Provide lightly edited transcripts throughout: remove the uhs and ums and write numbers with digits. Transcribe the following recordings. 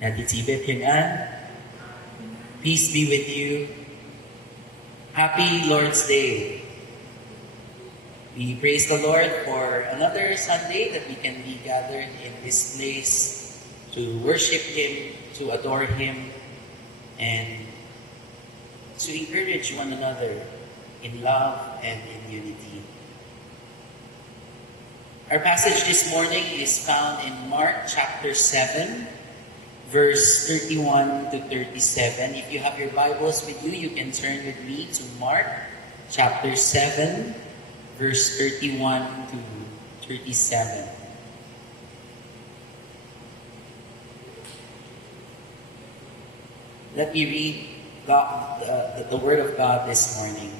Natitibet Yun An. Peace be with you. Happy Lord's Day. We praise the Lord for another Sunday that we can be gathered in this place to worship Him, to adore Him, and to encourage one another in love and in unity. Our passage this morning is found in Mark chapter 7, verse 31 to 37. If you have your Bibles with you, you can turn with me to Mark chapter 7, verse 31 to 37. Let me read the Word of God this morning.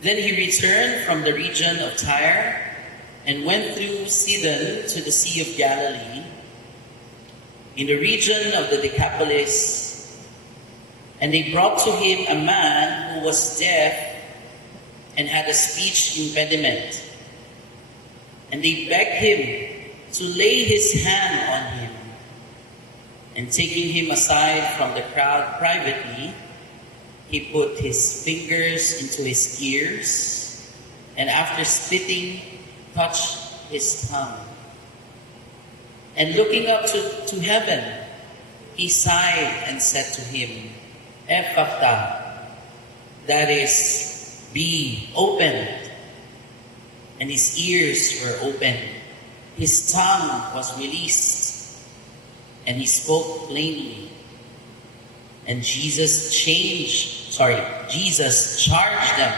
Then he returned from the region of Tyre and went through Sidon to the Sea of Galilee, in the region of the Decapolis, and they brought to him a man who was deaf and had a speech impediment. And they begged him to lay his hand on him. And taking him aside from the crowd privately, he put his fingers into his ears, and after spitting, touched his tongue. And looking up to heaven, he sighed and said to him, Ephphatha, that is, be opened. And his ears were opened. His tongue was released, and he spoke plainly. And Jesus charged them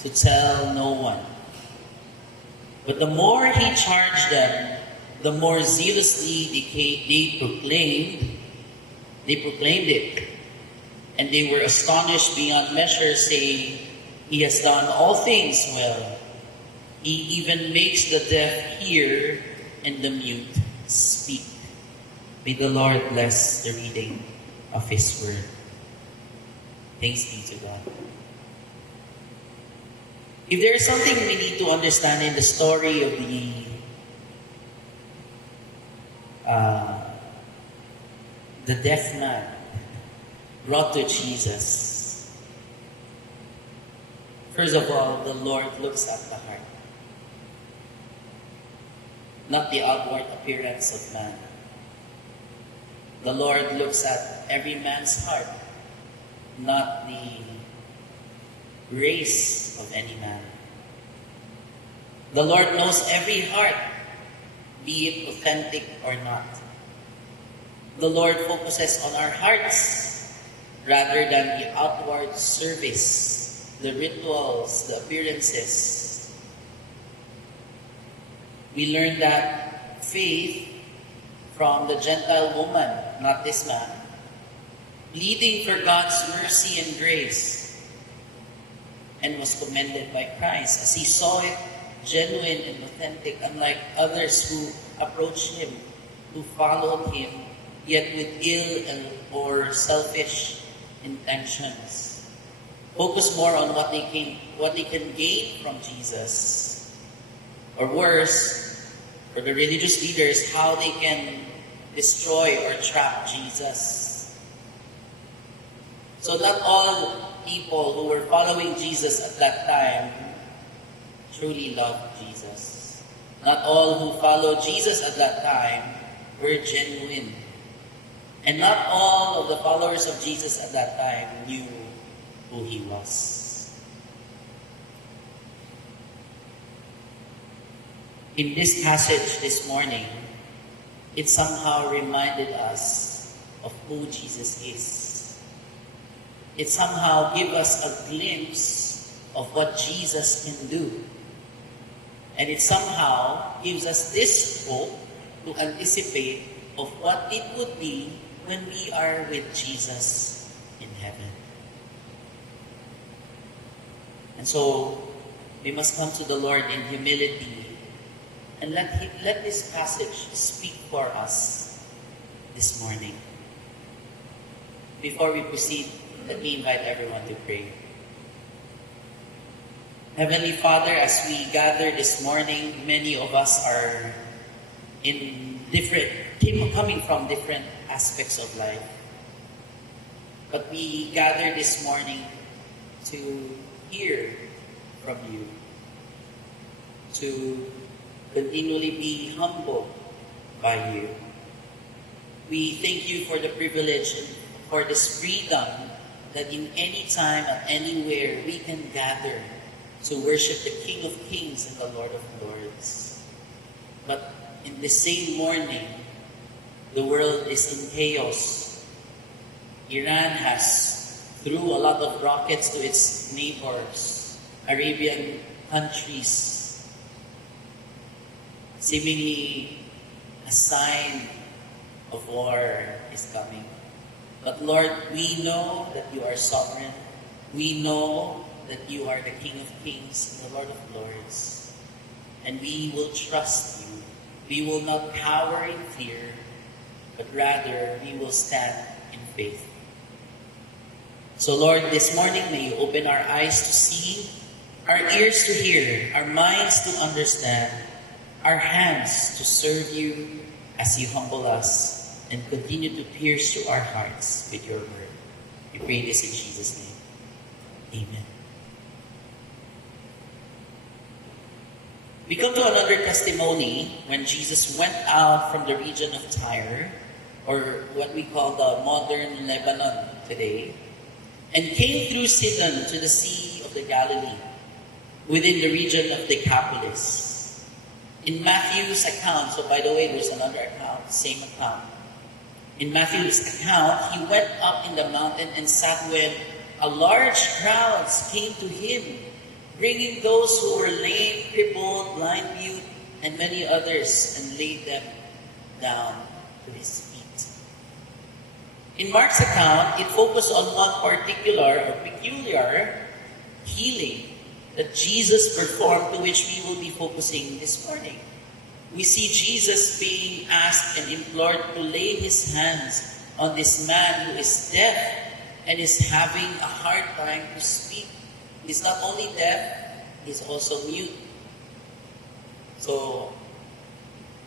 to tell no one. But the more he charged them, the more zealously they proclaimed it. And they were astonished beyond measure, saying, He has done all things well. He even makes the deaf hear and the mute speak. May the Lord bless the reading of His Word. Thanks be to God. If there is something we need to understand in the story of the deaf man brought to Jesus, first of all, the Lord looks at the heart, not the outward appearance of man. The Lord looks at every man's heart, not the race of any man. The Lord knows every heart, be it authentic or not. The Lord focuses on our hearts rather than the outward service, the rituals, the appearances. We learn that faith from the Gentile woman, not this man, pleading for God's mercy and grace, and was commended by Christ as he saw it genuine and authentic, unlike others who approached him, who followed him, yet with ill or selfish intentions. Focus more on what they can gain from Jesus, or worse, for the religious leaders, how they can destroy or trap Jesus. So not all people who were following Jesus at that time truly loved Jesus. Not all who followed Jesus at that time were genuine. And not all of the followers of Jesus at that time knew who He was. In this passage this morning, it somehow reminded us of who Jesus is. It somehow gave us a glimpse of what Jesus can do. And it somehow gives us this hope to anticipate of what it would be when we are with Jesus in heaven. And so, we must come to the Lord in humility and let this passage speak for us this morning. Before we proceed, let me invite everyone to pray. Heavenly Father, as we gather this morning, many of us are in different coming from different aspects of life. But we gather this morning to hear from you, to continually be humbled by you. We thank you for the privilege and for this freedom that in any time and anywhere we can gather to worship the King of Kings and the Lord of Lords. But in the same morning, the world is in chaos. Iran has threw a lot of rockets to its neighbors, Arabian countries, seemingly a sign of war is coming. But Lord, we know that you are sovereign. We know that you are the King of Kings and the Lord of Lords. And we will trust you. We will not cower in fear, but rather we will stand in faith. So Lord, this morning may you open our eyes to see, our ears to hear, our minds to understand, our hands to serve you as you humble us and continue to pierce through our hearts with your word. We pray this in Jesus' name. Amen. We come to another testimony when Jesus went out from the region of Tyre, or what we call the modern Lebanon today, and came through Sidon to the Sea of the Galilee, within the region of Decapolis. In Matthew's account, so by the way, there's another account, same account. In Matthew's account, he went up in the mountain and sat when a large crowds came to him, bringing those who were lame, crippled, blind, mute, and many others, and laid them down to his feet. In Mark's account, it focused on one particular or peculiar healing that Jesus performed, to which we will be focusing this morning. We see Jesus being asked and implored to lay his hands on this man who is deaf and is having a hard time to speak. He's not only deaf, he's also mute. So,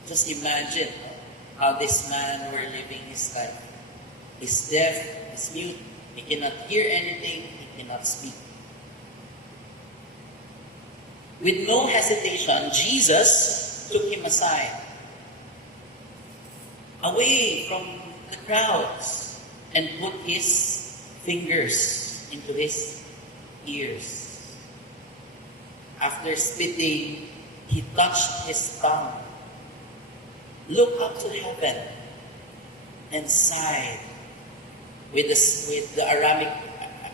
just imagine how this man were living his life. He's deaf, he's mute, he cannot hear anything, he cannot speak. With no hesitation, Jesus took him aside, away from the crowds, and put his fingers into his ears. After spitting, he touched his tongue, looked up to heaven, and sighed with the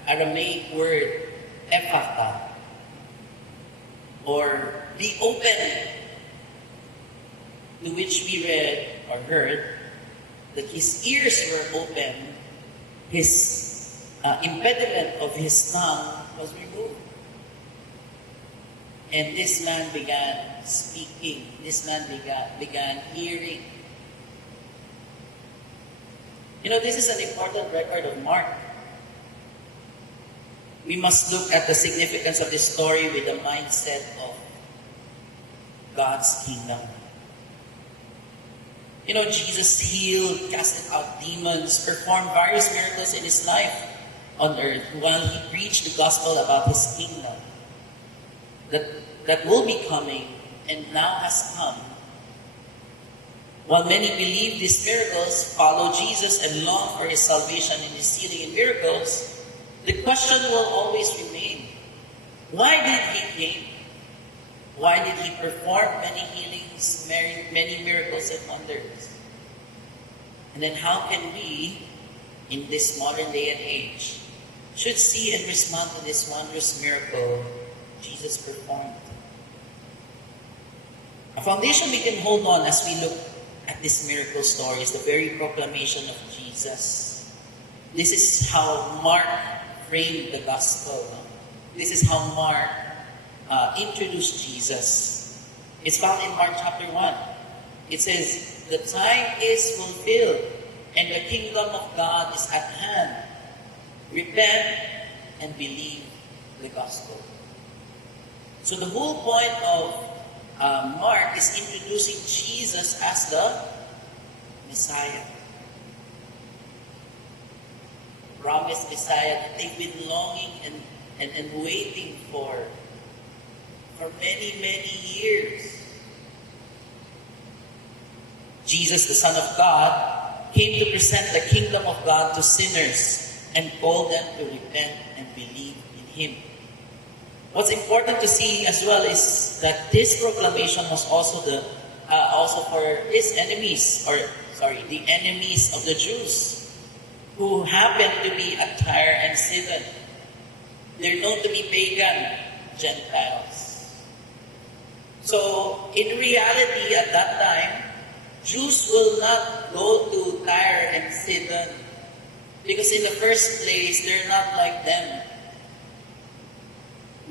Aramaic word ephphatha, or be open, to which we read or heard that his ears were open, his impediment of his tongue was removed. And this man began speaking. This man began hearing. You know, this is an important record of Mark. We must look at the significance of this story with the mindset of God's kingdom. You know, Jesus healed, casted out demons, performed various miracles in his life on earth while he preached the gospel about his kingdom that will be coming and now has come. While many believe these miracles, follow Jesus, and long for his salvation in his healing and miracles, the question will always remain, why did he came? Why did he perform many healings, many miracles and wonders? And then how can we, in this modern day and age, should see and respond to this wondrous miracle Jesus performed? A foundation we can hold on as we look at this miracle story is the very proclamation of Jesus. This is how Mark framed the gospel. This is how Mark introduced Jesus. It's found in Mark chapter 1. It says, the time is fulfilled and the kingdom of God is at hand. Repent and believe the gospel. So the whole point of Mark is introducing Jesus as Messiah. Promised Messiah that they've been longing and waiting for many, many years. Jesus, the Son of God, came to present the kingdom of God to sinners and call them to repent and believe in Him. What's important to see as well is that this proclamation was also for His enemies, the enemies of the Jews, who happened to be at Tyre and Sidon. They're known to be pagan Gentiles. So, in reality, at that time, Jews will not go to Tyre and Sidon because in the first place, they're not like them.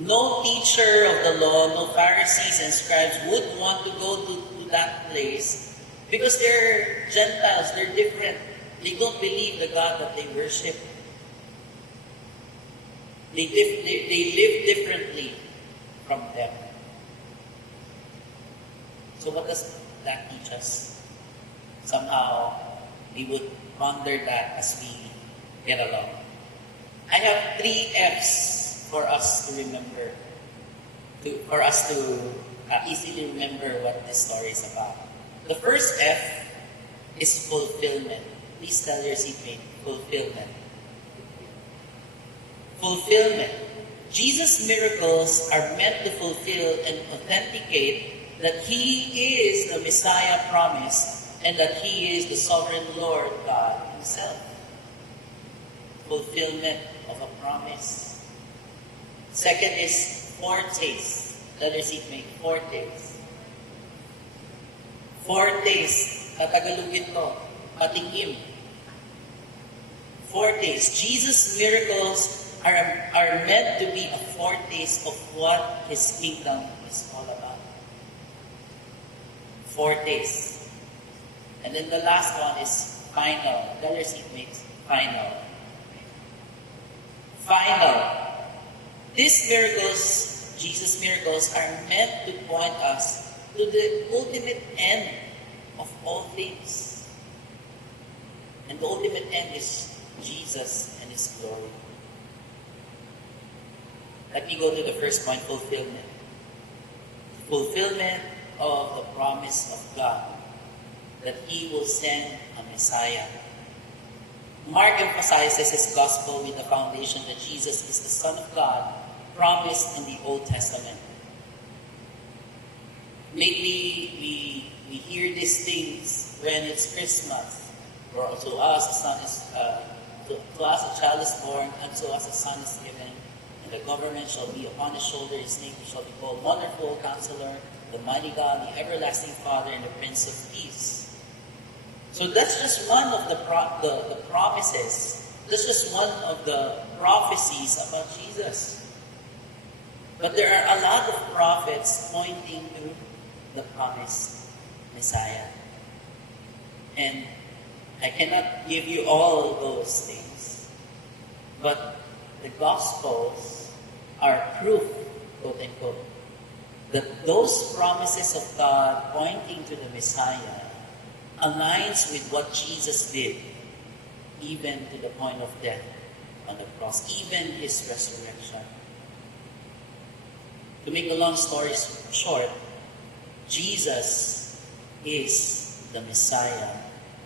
No teacher of the law, no Pharisees and scribes would want to go to that place because they're Gentiles, they're different. They don't believe the God that they worship. They live differently from them. So what does that teach us? Somehow, we would ponder that as we get along. I have 3 F's for us to remember, for us to easily remember what this story is about. The first F is fulfillment. Please tell your seatmate, fulfillment. Fulfillment. Jesus' miracles are meant to fulfill and authenticate that He is the Messiah promised and that He is the sovereign Lord God Himself. Fulfillment of a promise. Second is foretaste. Let your seatmate, foretaste. Foretaste. Tatagalogin to. Patikim. Foretaste. Jesus' miracles are meant to be a foretaste of what His kingdom is all about. Foretaste. And then the last one is final. Tell your seatmates, final. Final. These miracles, Jesus' miracles, are meant to point us to the ultimate end of all things. And the ultimate end is Jesus and His glory. Let me go to the first point, fulfillment. Fulfillment of the promise of God that He will send a Messiah. Mark emphasizes his gospel with the foundation that Jesus is the Son of God promised in the Old Testament. Lately, we hear these things when it's Christmas. For to us, to us a child is born, and to us a son is given, and the government shall be upon his shoulder. His name shall be called Wonderful Counselor, the Mighty God, the Everlasting Father, and the Prince of Peace. So that's just one of the promises. That's just one of the prophecies about Jesus. But there are a lot of prophets pointing to the promised Messiah. And I cannot give you all those things. But the Gospels are proof, quote unquote, that those promises of God pointing to the Messiah aligns with what Jesus did, even to the point of death on the cross, even His resurrection. To make a long story short, Jesus is the Messiah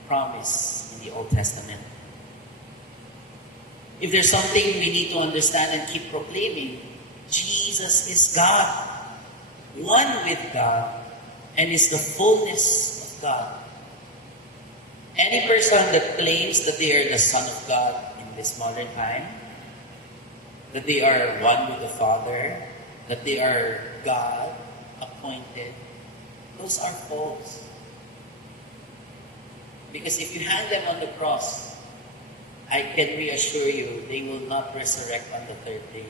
promised in the Old Testament. If there's something we need to understand and keep proclaiming, Jesus is God, one with God, and is the fullness of God. Any person that claims that they are the Son of God in this modern time, that they are one with the Father, that they are God appointed, those are false. Because if you hang them on the cross, I can reassure you, they will not resurrect on the third day.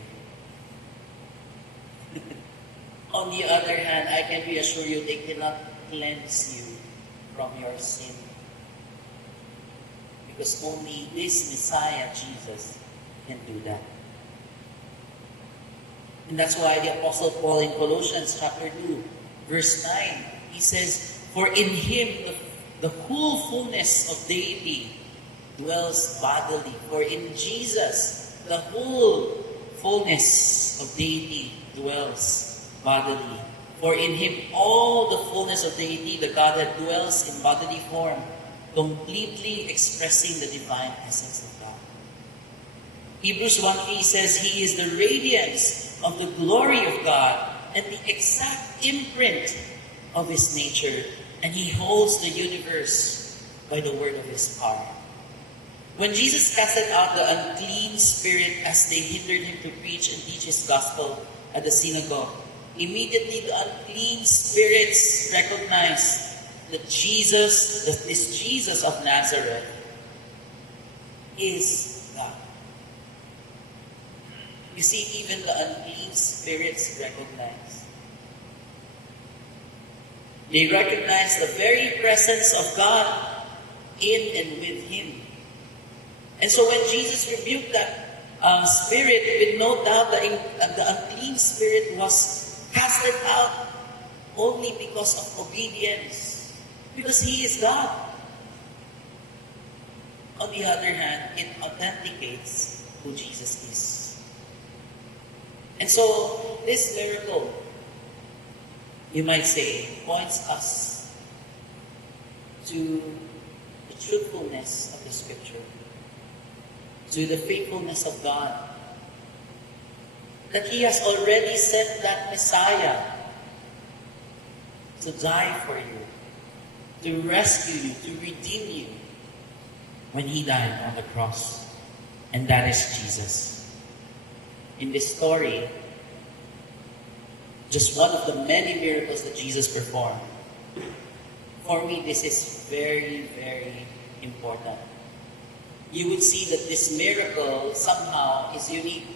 On the other hand, I can reassure you, they cannot cleanse you from your sin. Because only this Messiah, Jesus, can do that. And that's why the Apostle Paul in Colossians chapter 2, verse 9, he says, For in Him the whole fullness of deity dwells bodily. For in Jesus, the whole fullness of deity dwells bodily. For in Him all the fullness of deity, the Godhead, dwells in bodily form, completely expressing the divine essence of God. Hebrews 1:3 says, He is the radiance of the glory of God and the exact imprint of His nature, and He holds the universe by the word of His power. When Jesus casted out the unclean spirit as they hindered Him to preach and teach His gospel at the synagogue, immediately the unclean spirits recognized that this Jesus of Nazareth is God. You see, even the unclean spirits recognize. They recognize the very presence of God in and with Him. And so when Jesus rebuked that spirit, with no doubt the unclean spirit was casted out only because of obedience, because He is God. On the other hand, it authenticates who Jesus is. And so this miracle, you might say, points us to the truthfulness of the Scripture, to the faithfulness of God, that He has already sent that Messiah to die for you, to rescue you, to redeem you when He died on the cross. And that is Jesus. In this story, just one of the many miracles that Jesus performed. For me, this is very, very important. You would see that this miracle somehow is unique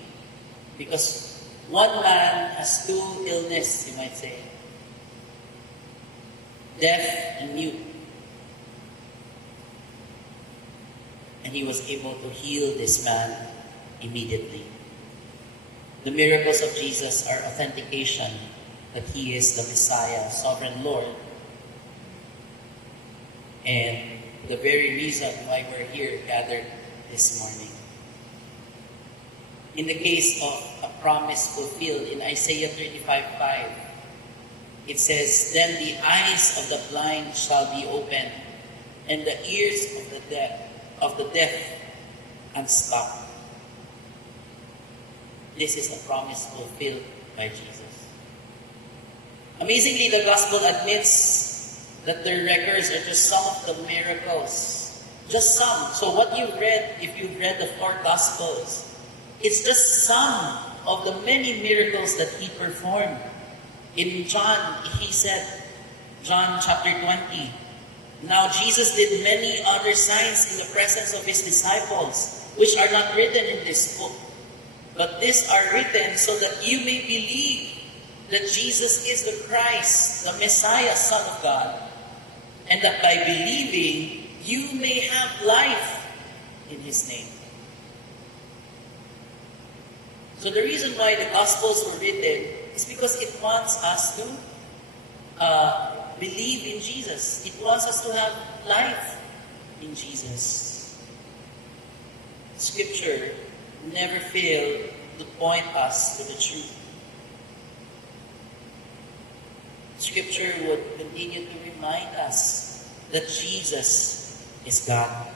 because one man has two illnesses, you might say. Deaf and mute. And He was able to heal this man immediately. The miracles of Jesus are authentication that He is the Messiah, Sovereign Lord. And the very reason why we're here gathered this morning. In the case of a promise fulfilled in Isaiah 35:5, it says, Then the eyes of the blind shall be opened, and the ears of the deaf unstopped. This is a promise fulfilled by Jesus. Amazingly, the Gospel admits that the records are just some of the miracles. Just some. So what you've read, if you've read the 4 Gospels, it's just some of the many miracles that He performed. In John, He said, John chapter 20, Now Jesus did many other signs in the presence of His disciples, which are not written in this book. But these are written so that you may believe that Jesus is the Christ, the Messiah, Son of God, and that by believing, you may have life in His name. So the reason why the Gospels were written is because it wants us to believe in Jesus. It wants us to have life in Jesus. Scripture never failed to point us to the truth. Scripture would continue to remind us that Jesus is God.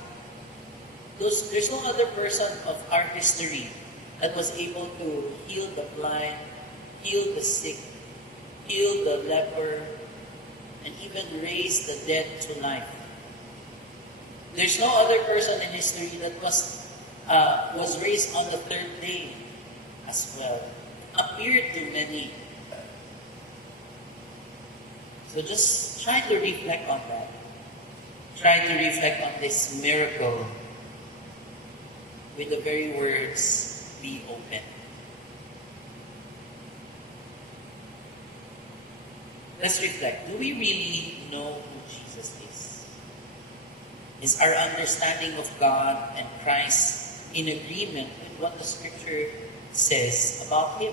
There's no other person of our history that was able to heal the blind, heal the sick, heal the leper, and even raise the dead to life. There's no other person in history that was raised on the 3rd day as well. Appeared to many. So just try to reflect on that. Try to reflect on this miracle with the very words, be open. Let's reflect. Do we really know who Jesus is? Is our understanding of God and Christ in agreement with what the Scripture says about Him?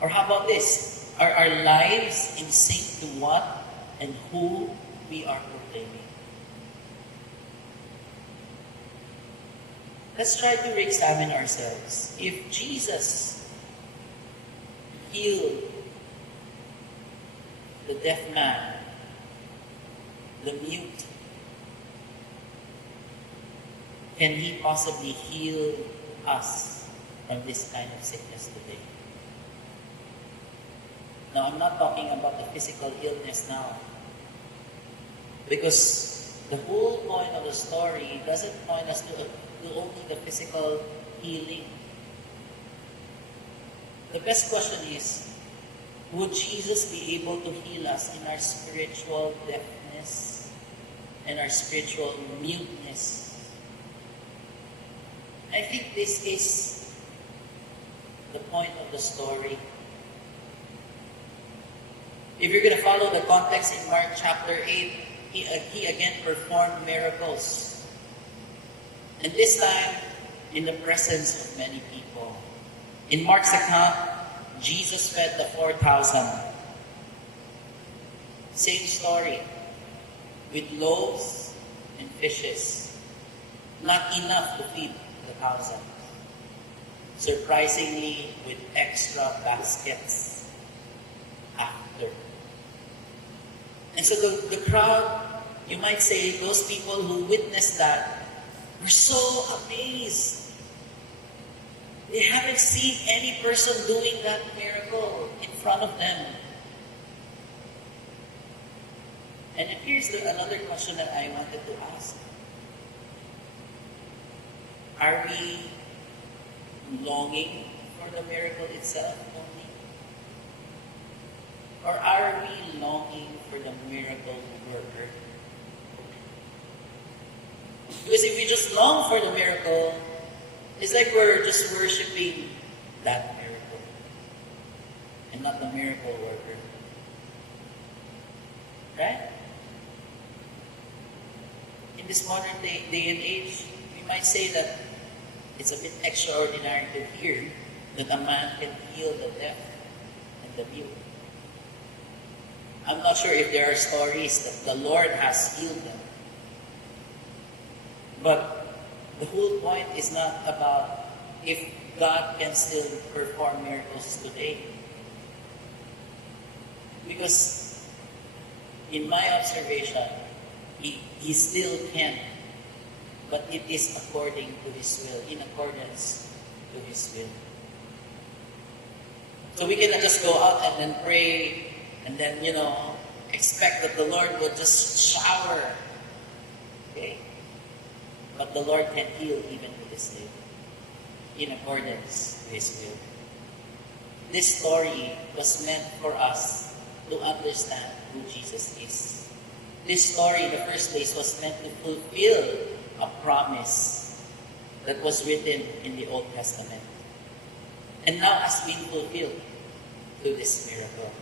Or how about this? Are our lives in sync to what and who we are proclaiming. Let's try to re-examine ourselves. If Jesus healed the deaf man, the mute, can He possibly heal us from this kind of sickness today? Now, I'm not talking about the physical illness now. Because the whole point of the story doesn't point us to only the physical healing. The best question is, would Jesus be able to heal us in our spiritual deafness and our spiritual muteness? I think this is the point of the story. If you're going to follow the context in Mark chapter 8, he again performed miracles. And this time, in the presence of many people. In Mark's account, Jesus fed the 4,000. Same story. With loaves and fishes. Not enough to feed the thousands. Surprisingly, with extra baskets after. And so the crowd, you might say, those people who witnessed that, were so amazed. They haven't seen any person doing that miracle in front of them. And here's another question that I wanted to ask. Are we longing for the miracle itself only? Or are we longing for the miracle worker? Because if we just long for the miracle, it's like we're just worshiping that miracle and not the miracle worker. Right? In this modern day and age, we might say that it's a bit extraordinary to hear that a man can heal the deaf and the mute. I'm not sure if there are stories that the Lord has healed them. But the whole point is not about if God can still perform miracles today. Because in my observation, He still can. But it is according to His will, in accordance to His will. So we cannot just go out and then pray and then, expect that the Lord will just shower. Okay? But the Lord can heal even to this day, in accordance to His will. This story was meant for us to understand who Jesus is. This story, in the first place, was meant to fulfill a promise that was written in the Old Testament. And now has been fulfilled through this miracle.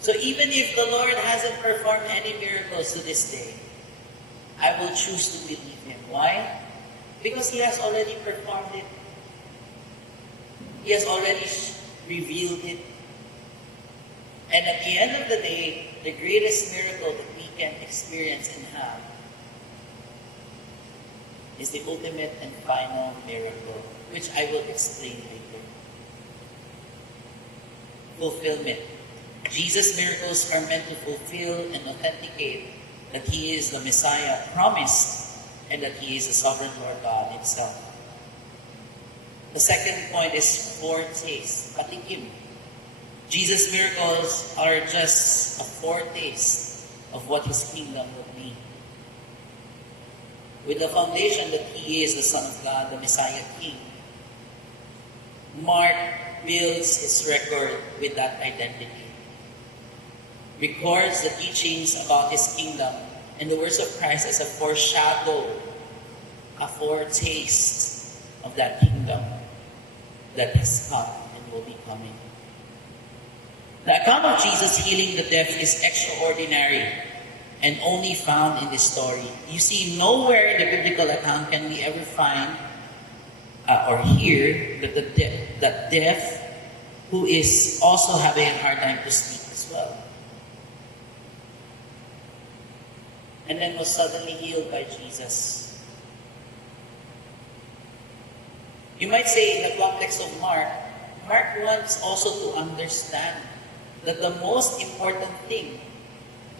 So even if the Lord hasn't performed any miracles to this day, I will choose to believe Him. Why? Because He has already performed it. He has already revealed it. And at the end of the day, the greatest miracle that we can experience and have is the ultimate and final miracle, which I will explain later. Fulfillment. Jesus' miracles are meant to fulfill and authenticate that He is the Messiah promised and that He is the sovereign Lord God Himself. The second point is foretaste, patikim. Jesus' miracles are just a foretaste of what His kingdom will be. With the foundation that He is the Son of God, the Messiah King, Mark builds his record with that identity. Records the teachings about His kingdom and the words of Christ as a foreshadow, a foretaste of that kingdom that has come and will be coming. The account of Jesus healing the deaf is extraordinary and only found in this story. You see, nowhere in the biblical account can we ever find or hear that deaf who is also having a hard time to speak as well. and then was suddenly healed by Jesus. You might say in the context of Mark, Mark wants also to understand that the most important thing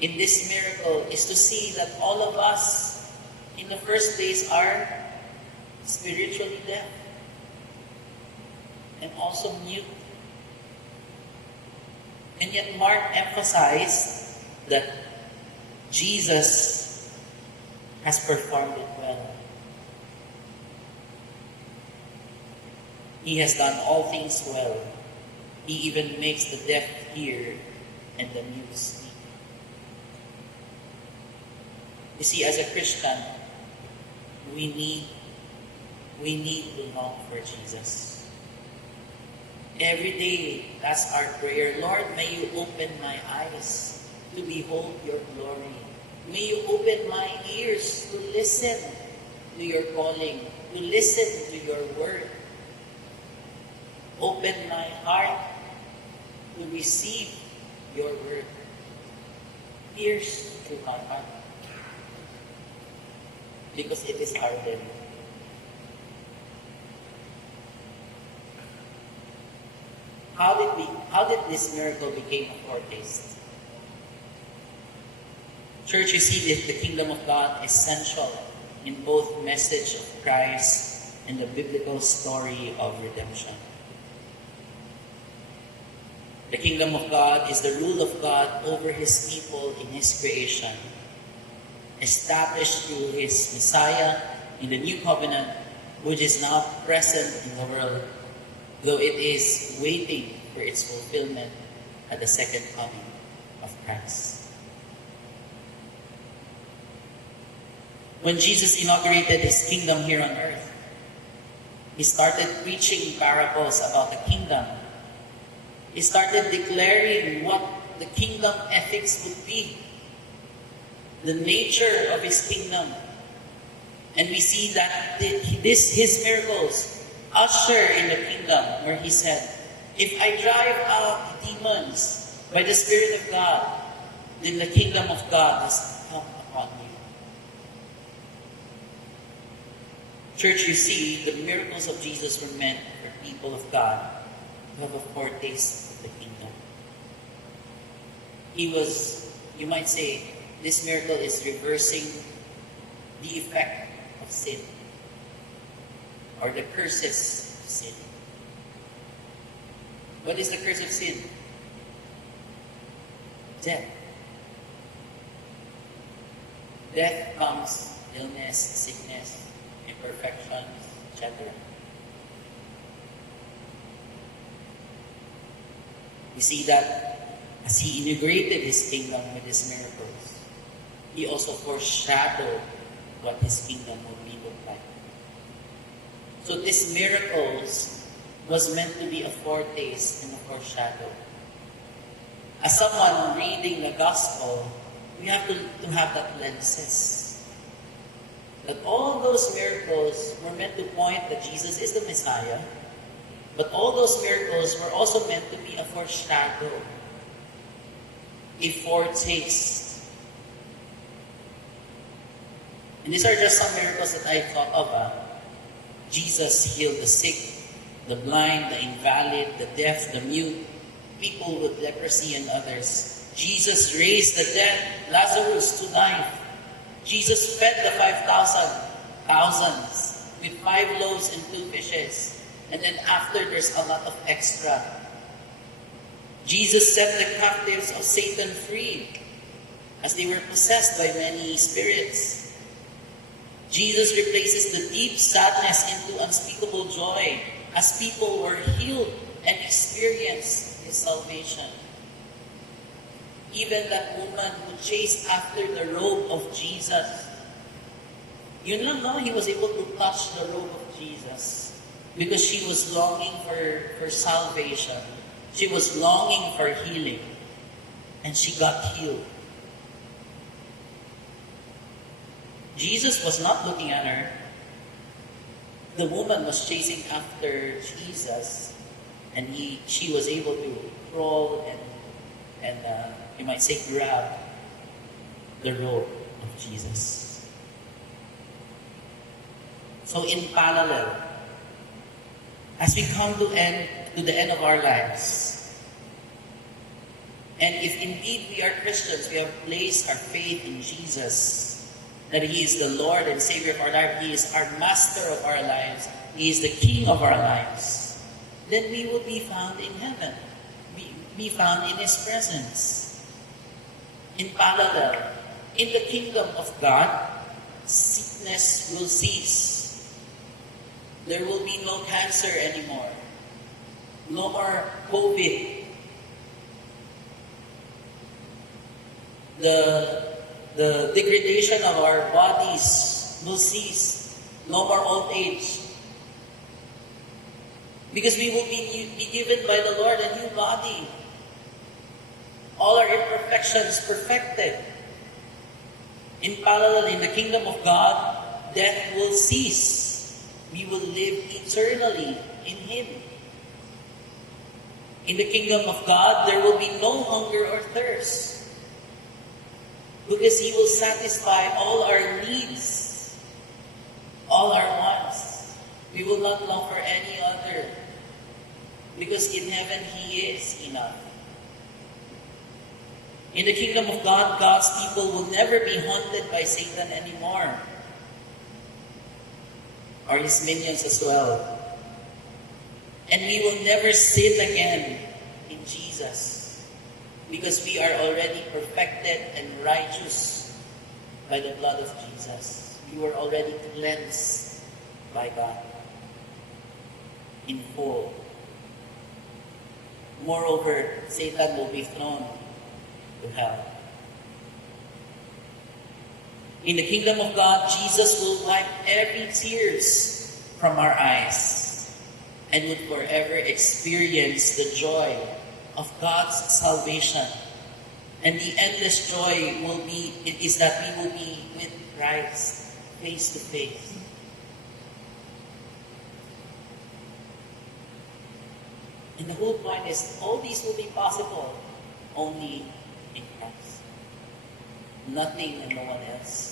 in this miracle is to see that all of us in the first place are spiritually deaf and also mute. And yet Mark emphasized that Jesus has performed it well. He has done all things well. He even makes the deaf hear and the mute speak. You see, as a Christian, we need to long for Jesus. Every day, that's our prayer. Lord, may you open my eyes to behold your glory. May you open my ears to listen to your calling, to listen to your word. Open my heart to receive your word. Pierce through my heart, because it is hardened. How did this miracle become a foretaste? Church, you see that the kingdom of God is central in both message of Christ and the biblical story of redemption. The kingdom of God is the rule of God over His people in His creation, established through His Messiah in the new covenant, which is now present in the world, though it is waiting for its fulfillment at the second coming of Christ. When Jesus inaugurated His kingdom here on earth, He started preaching parables about the kingdom. He started declaring what the kingdom ethics would be, the nature of His kingdom. And we see that His miracles usher in the kingdom, where He said, if I drive out demons by the Spirit of God, then the kingdom of God has come upon you. Church, you see, the miracles of Jesus were meant for people of God to have a foretaste of the kingdom. He was, you might say, this miracle is reversing the effect of sin, or the curses of sin. What is the curse of sin? Death. Death comes illness, sickness, imperfections, etc. We see that as He inaugurated His kingdom with His miracles, He also foreshadowed what His kingdom would be like. So these miracles was meant to be a foretaste and a foreshadow. As someone reading the gospel, we have to have that lenses. That all those miracles were meant to point that Jesus is the Messiah, but all those miracles were also meant to be a foreshadow, a foretaste. And these are just some miracles that I thought of. Jesus healed the sick, the blind, the invalid, the deaf, the mute, people with leprosy and others. Jesus raised the dead, Lazarus to life. Jesus fed the 5,000 with 5 loaves and 2 fishes. And then after, there's a lot of extra. Jesus set the captives of Satan free as they were possessed by many spirits. Jesus replaces the deep sadness into unspeakable joy as people were healed and experienced His salvation. Even that woman who chased after the robe of Jesus, you know, He was able to touch the robe of Jesus because she was longing for salvation. She was longing for healing, and she got healed. Jesus was not looking at her. The woman was chasing after Jesus, and she was able to crawl and you might say grab the robe of Jesus. So in parallel, as we come to the end of our lives, and if indeed we are Christians, we have placed our faith in Jesus, that He is the Lord and Savior of our life, He is our Master of our lives, He is the King of our lives, then we will be found in heaven. We be found in His presence. In parallel, in the kingdom of God, sickness will cease. There will be no cancer anymore. No more COVID. The degradation of our bodies will cease. No more old age. Because we will be given by the Lord a new body. All our imperfections perfected. In parallel, in the kingdom of God, death will cease. We will live eternally in Him. In the kingdom of God, there will be no hunger or thirst. Because He will satisfy all our needs, all our wants. We will not long for any other. Because in heaven, He is enough. In the kingdom of God, God's people will never be haunted by Satan anymore. Or his minions as well. And we will never sin again in Jesus. Because we are already perfected and righteous by the blood of Jesus. We were already cleansed by God in full. Moreover, Satan will be thrown to hell. In the kingdom of God, Jesus will wipe every tears from our eyes and would forever experience the joy of God's salvation. And the endless joy is that we will be with Christ face to face. And the whole point is, all these will be possible only in Christ. Nothing and no one else.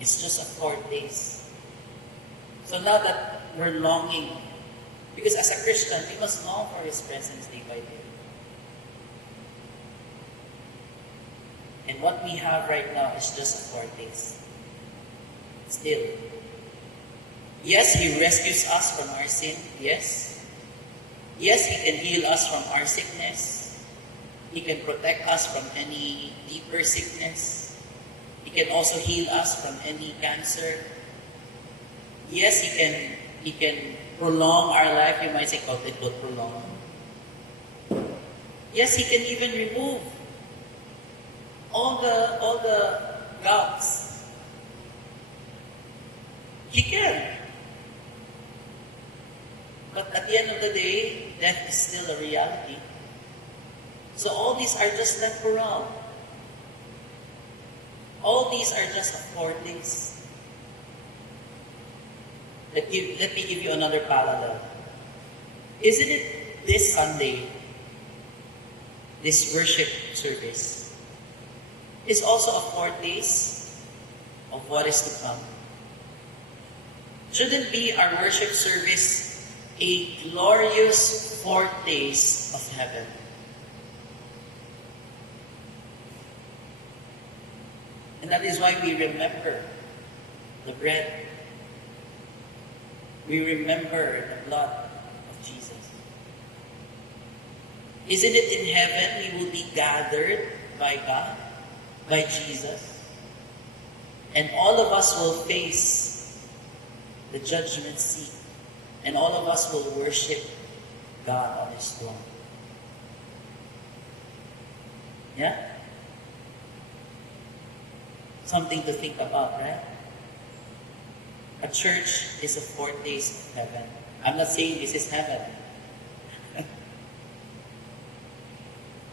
It's just a foretaste. So now that we're longing, because as a Christian, we must long for His presence day by day. And what we have right now is just a foretaste. Still. Yes, He rescues us from our sin. Yes. Yes, He can heal us from our sickness. He can protect us from any deeper sickness. He can also heal us from any cancer. Yes, He can prolong our life. You might say, "God, it will prolong." Yes, He can even remove all the gout. He can. But at the end of the day, death is still a reality. So all these are just temporal. All these are just a foretaste. Let me give you another parallel. Isn't it this Sunday, this worship service, is also a foretaste of what is to come? Shouldn't be our worship service a glorious foretaste of heaven? And that is why we remember the bread. We remember the blood of Jesus. Isn't it in heaven we will be gathered by God, by Jesus? And all of us will face the judgment seat. And all of us will worship God on His throne. Yeah? Something to think about, right? A church is a foretaste of heaven. I'm not saying this is heaven.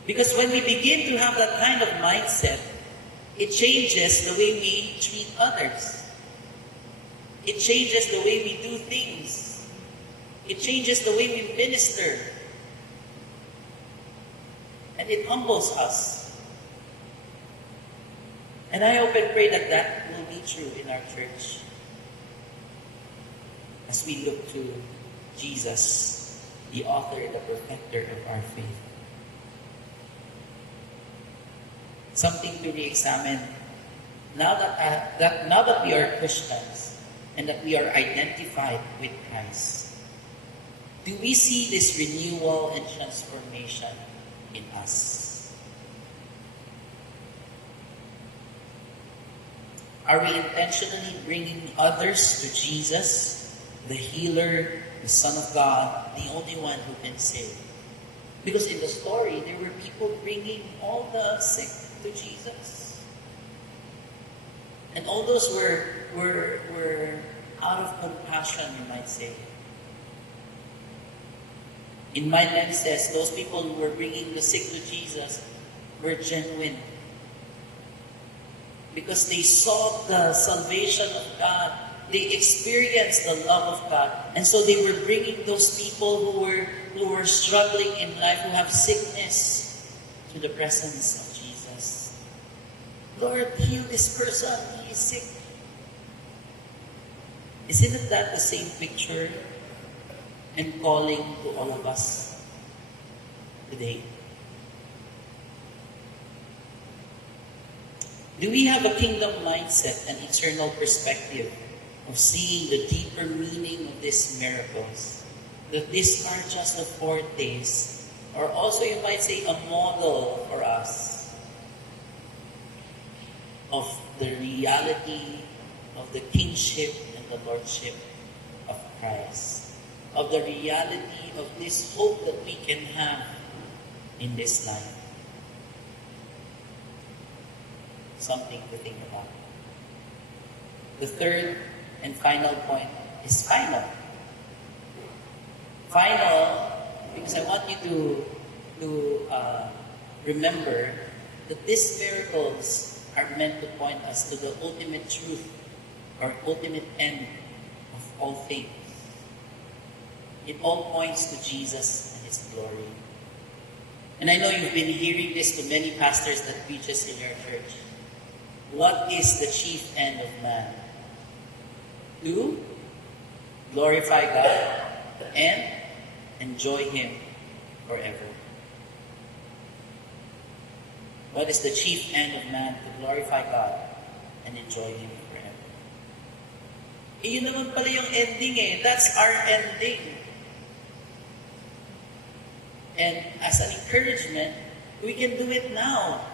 Because when we begin to have that kind of mindset, it changes the way we treat others. It changes the way we do things. It changes the way we minister. And And it humbles us. And I hope and pray that that will be true in our church as we look to Jesus, the author and the perfecter of our faith. Something to re-examine. Now that we are Christians and that we are identified with Christ, do we see this renewal and transformation in us? Are we intentionally bringing others to Jesus, the healer, the Son of God, the only one who can save? Because in the story, there were people bringing all the sick to Jesus. And all those were out of compassion, you might say. In my lenses, those people who were bringing the sick to Jesus were genuine. Because they saw the salvation of God. They experienced the love of God. And so they were bringing those people who were struggling in life, who have sickness, to the presence of Jesus. Lord, heal this person. He is sick. Isn't that the same picture and calling to all of us today? Do we have a kingdom mindset and eternal perspective of seeing the deeper meaning of these miracles? That these are just the foretaste, or also you might say a model for us of the reality of the kingship and the lordship of Christ, of the reality of this hope that we can have in this life. Something to think about. The third and final point is final. Final, because I want you to remember that these miracles are meant to point us to the ultimate truth or ultimate end of all things. It all points to Jesus and His glory. And I know you've been hearing this to many pastors that preaches in your church. What is the chief end of man? To glorify God and enjoy Him forever. What is the chief end of man? To glorify God and enjoy Him forever. Yun naman pala yung ending eh. That's our ending. And as an encouragement, we can do it now.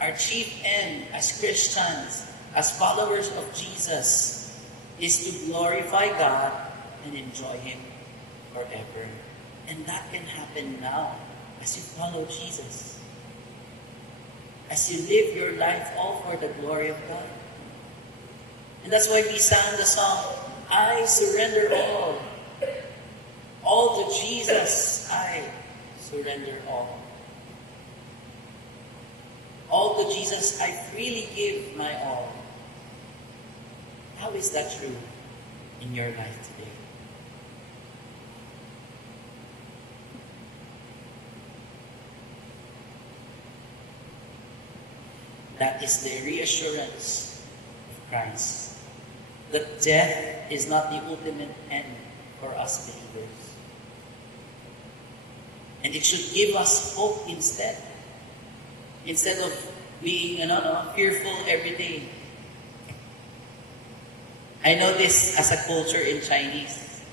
Our chief end as Christians, as followers of Jesus, is to glorify God and enjoy Him forever. And that can happen now as you follow Jesus. As you live your life all for the glory of God. And that's why we sang the song, I surrender all. All to Jesus, I surrender all. All to Jesus, I freely give my all. How is that true in your life today? That is the reassurance of Christ. That death is not the ultimate end for us believers. And it should give us hope instead. Instead of being fearful every day. I know this as a culture in Chinese.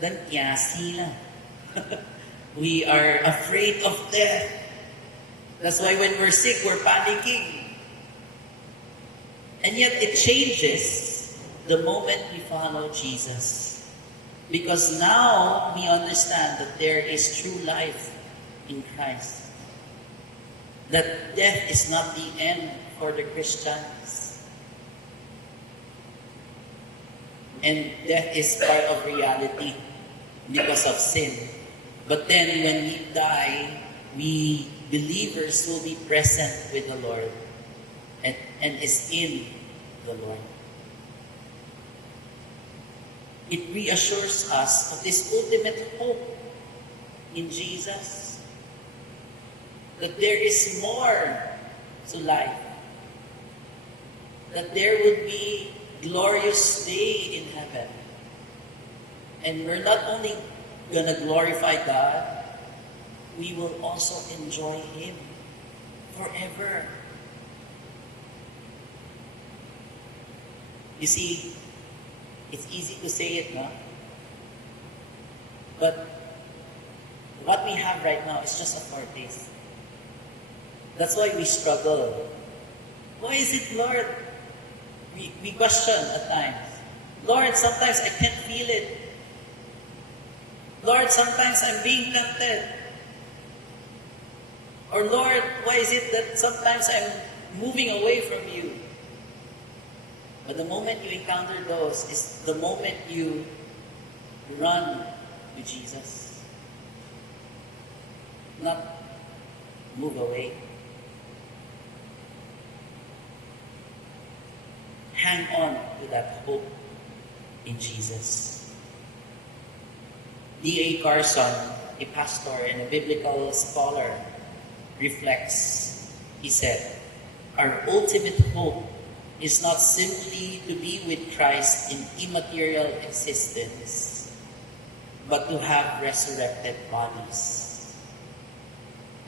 Dan kiasi lang. We are afraid of death. That's why when we're sick, we're panicking. And yet it changes the moment we follow Jesus. Because now we understand that there is true life in Christ. That death is not the end for the Christians. And death is part of reality because of sin. But then when we die, we believers will be present with the Lord and is in the Lord. It reassures us of this ultimate hope in Jesus. That there is more to life. That there would be glorious day in heaven. And we're not only gonna glorify God, we will also enjoy Him forever. You see, it's easy to say it, no? But what we have right now is just a foretaste. That's why we struggle. Why is it, Lord? We question at times. Lord, sometimes I can't feel it. Lord, sometimes I'm being tempted. Or Lord, why is it that sometimes I'm moving away from you? But the moment you encounter those is the moment you run to Jesus. Not move away. Hang on to that hope in Jesus. D.A. Carson, a pastor and a biblical scholar, reflects. He said, "Our ultimate hope is not simply to be with Christ in immaterial existence, but to have resurrected bodies."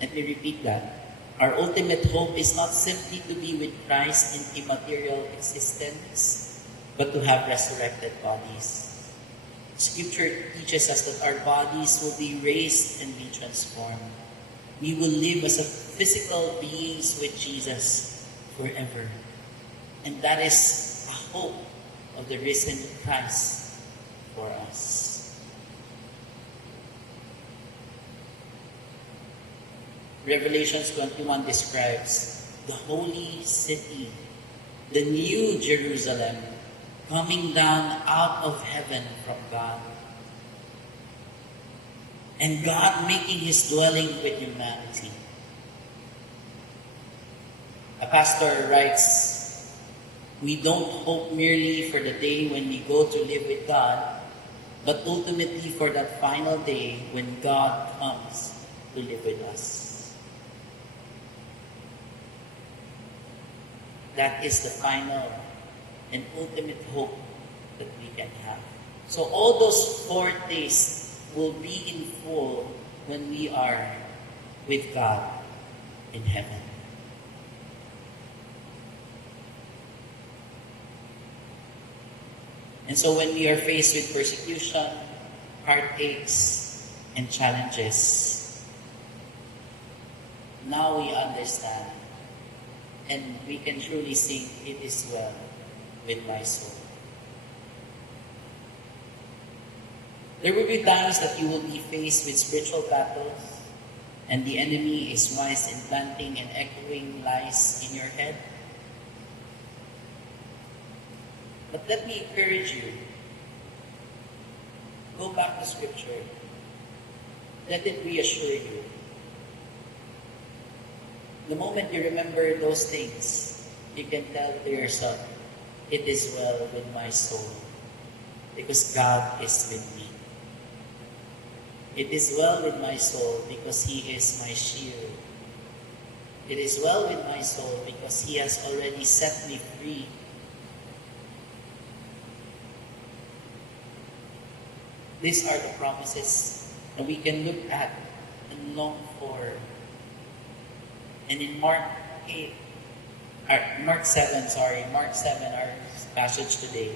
Let me repeat that. Our ultimate hope is not simply to be with Christ in immaterial existence, but to have resurrected bodies. Scripture teaches us that our bodies will be raised and be transformed. We will live as a physical beings with Jesus forever. And that is a hope of the risen Christ for us. Revelation 21 describes the holy city, the new Jerusalem, coming down out of heaven from God. And God making His dwelling with humanity. A pastor writes, "We don't hope merely for the day when we go to live with God, but ultimately for that final day when God comes to live with us." That is the final and ultimate hope that we can have. So all those foretastes will be in full when we are with God in heaven. And so when we are faced with persecution, heartaches, and challenges, now we understand and we can truly sing, "It is well with my soul." There will be times that you will be faced with spiritual battles and the enemy is wise in planting and echoing lies in your head. But let me encourage you. Go back to Scripture. Let it reassure you. The moment you remember those things, you can tell to yourself, "It is well with my soul, because God is with me. It is well with my soul, because He is my shield. It is well with my soul, because He has already set me free." These are the promises that we can look at and long for. And in Mark 7, our passage today,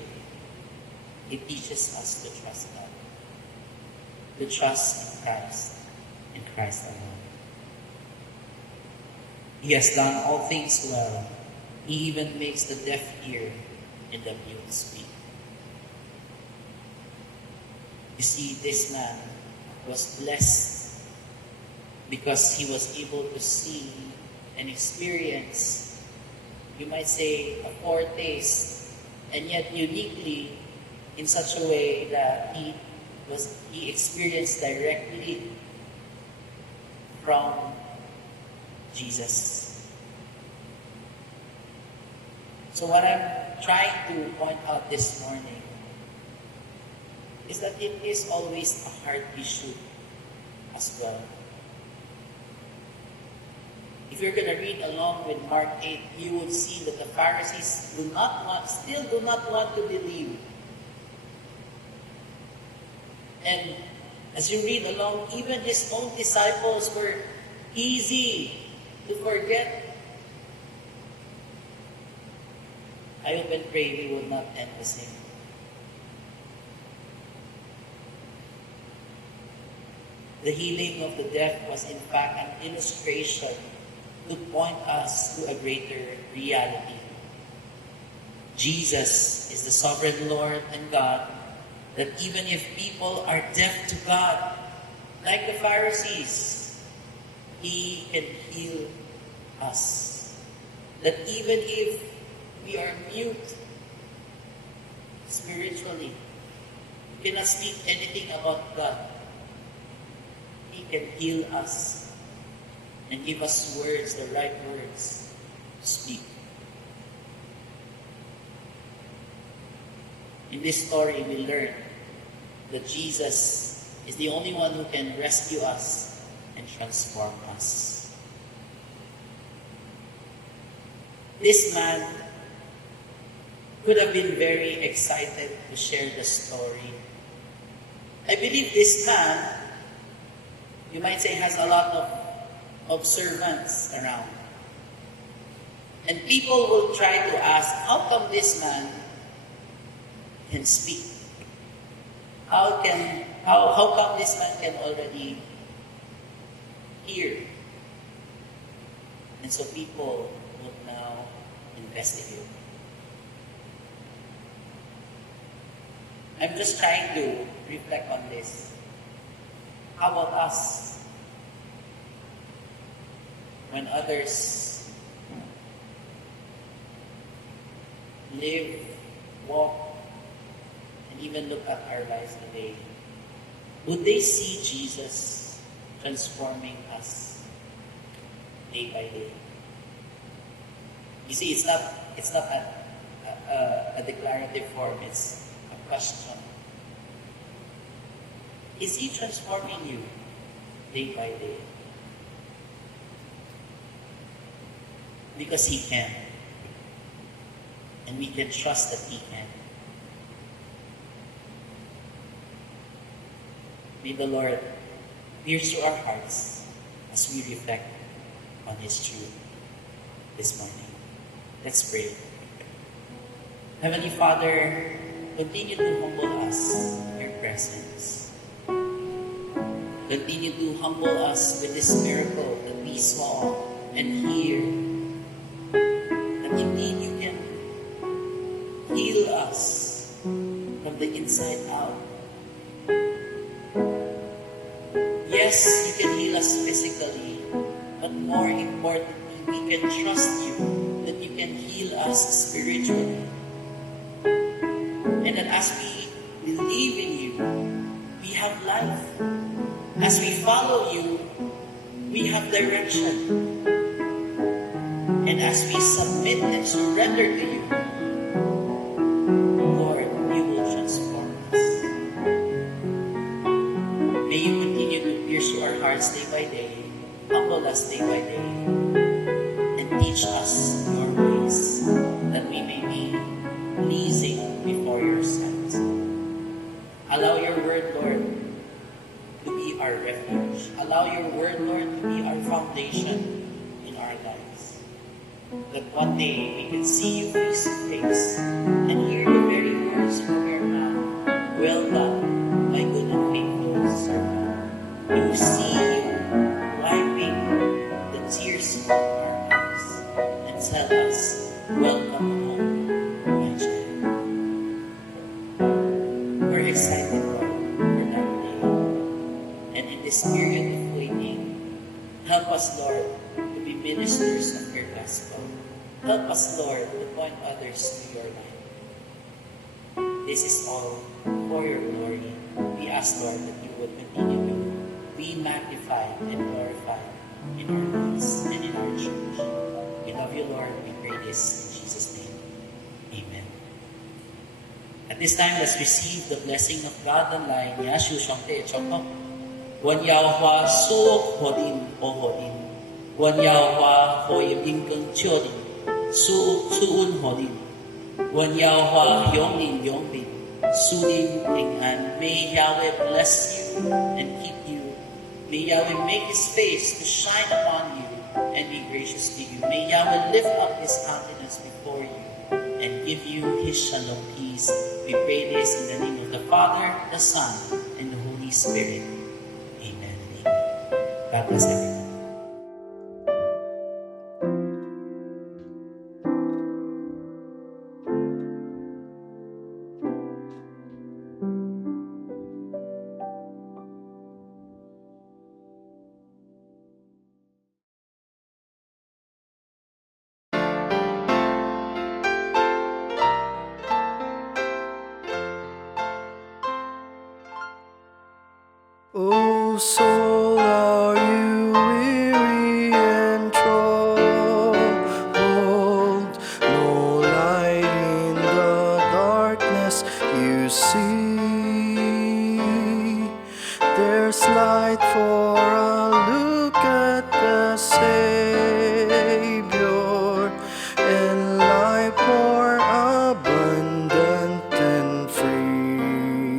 it teaches us to trust God. To trust in Christ alone. He has done all things well. He even makes the deaf hear and the mute speak. You see, this man was blessed because he was able to see and experience, you might say, a foretaste, and yet uniquely in such a way that he experienced directly from Jesus. So what I'm trying to point out this morning is that it is always a heart issue as well. If you're going to read along with Mark 8, you will see that the Pharisees still do not want to believe. And as you read along, even his own disciples were easy to forget. I hope and pray we will not end the same. The healing of the deaf was in fact an illustration to point us to a greater reality. Jesus is the sovereign Lord and God, that even if people are deaf to God, like the Pharisees, He can heal us. That even if we are mute spiritually, we cannot speak anything about God, He can heal us and give us words, the right words to speak. In this story, we learn that Jesus is the only one who can rescue us and transform us. This man could have been very excited to share the story. I believe this man, you might say, has a lot of servants around. And people will try to ask, how come this man can speak? How come this man can already hear? And so people will now investigate. I'm just trying to reflect on this. How about us? When others live, walk, and even look at our lives today, would they see Jesus transforming us day by day? You see, it's not a declarative form, it's a question. Is He transforming you day by day? Because He can. And we can trust that He can. May the Lord pierce through our hearts as we reflect on His truth this morning. Let's pray. Heavenly Father, continue to humble us in your presence. Continue to humble us with this miracle that we saw and hear. That indeed you can heal us from the inside out. Yes, you can heal us physically, but more importantly, we can trust you that you can heal us spiritually. And that as we believe in you, we have life. As we follow you, we have direction. And as we submit and surrender to you, Lord, you will transform us. May you continue to pierce through our hearts day by day, humble us day by day, and teach us your ways, that we may be pleasing before your sight. Allow your word, Lord, to be our refuge. Allow your word, Lord, to be our foundation in our lives. That one day we can see you face to face and hear the very words from your mouth. Well done, my good and faithful servant. We will see you wiping the tears from our eyes and tell us, welcome home, my child. We're excited, Lord, for that day. And in this period of waiting, help us, Lord, to be ministers of your gospel. Help us, Lord, to point others to your light. This is all for your glory. We ask, Lord, that you would continue to be magnified and glorified in our lives and in our church. We love you, Lord. We pray this in Jesus' name. Amen. At this time, let's receive the blessing of God online. Yashu Shangte Chokok. 愿耶和华赐福恁保护恁，愿耶和华互伊恩光照恁，赐恩互恁，愿耶和华享恁永平，赐恁平安。May Yahweh bless you and keep you. May Yahweh make His face to shine upon you and be gracious to you. May Yahweh lift up His countenance before you and give you His shalom peace. We pray this in the name of the Father, the Son, and the Holy Spirit. Amen and amen. God bless everyone. O soul, are you weary and troubled? No light in the darkness you see. There's light for a look at the Savior, and life more abundant and free.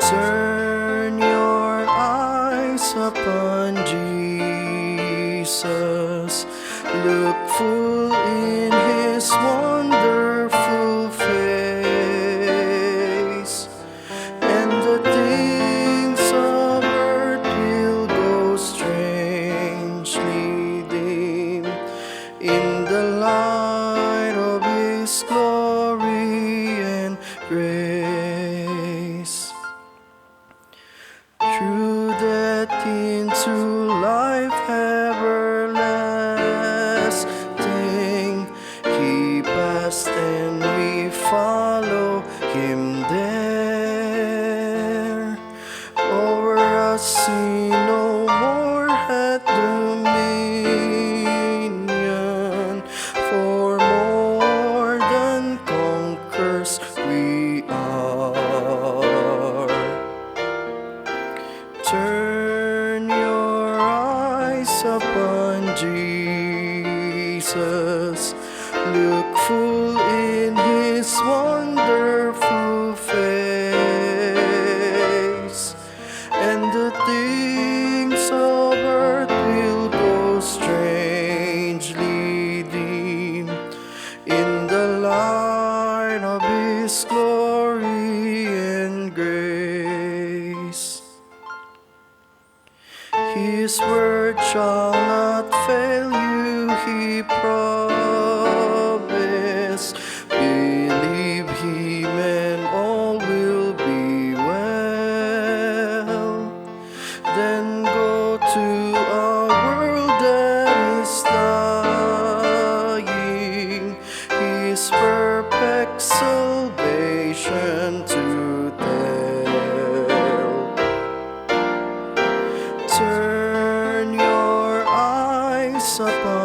Turn your eyes upon Jesus. Look full in His wonderful face, and the things of earth will go strangely dim in the light of His glory and grace. Through death into life everlasting, He passed and we follow Him there. Over us He no more hath dominion, for more than conquerors we are. Turn your eyes upon Jesus. Look full in His wonderful face, and the things of earth will go strangely dim in the light of His glory and grace. His word shall not fail you, He promised. Believe Him and all will be well. Then go to a world that is dying, His perfect salvation to tell. Turn your eyes upon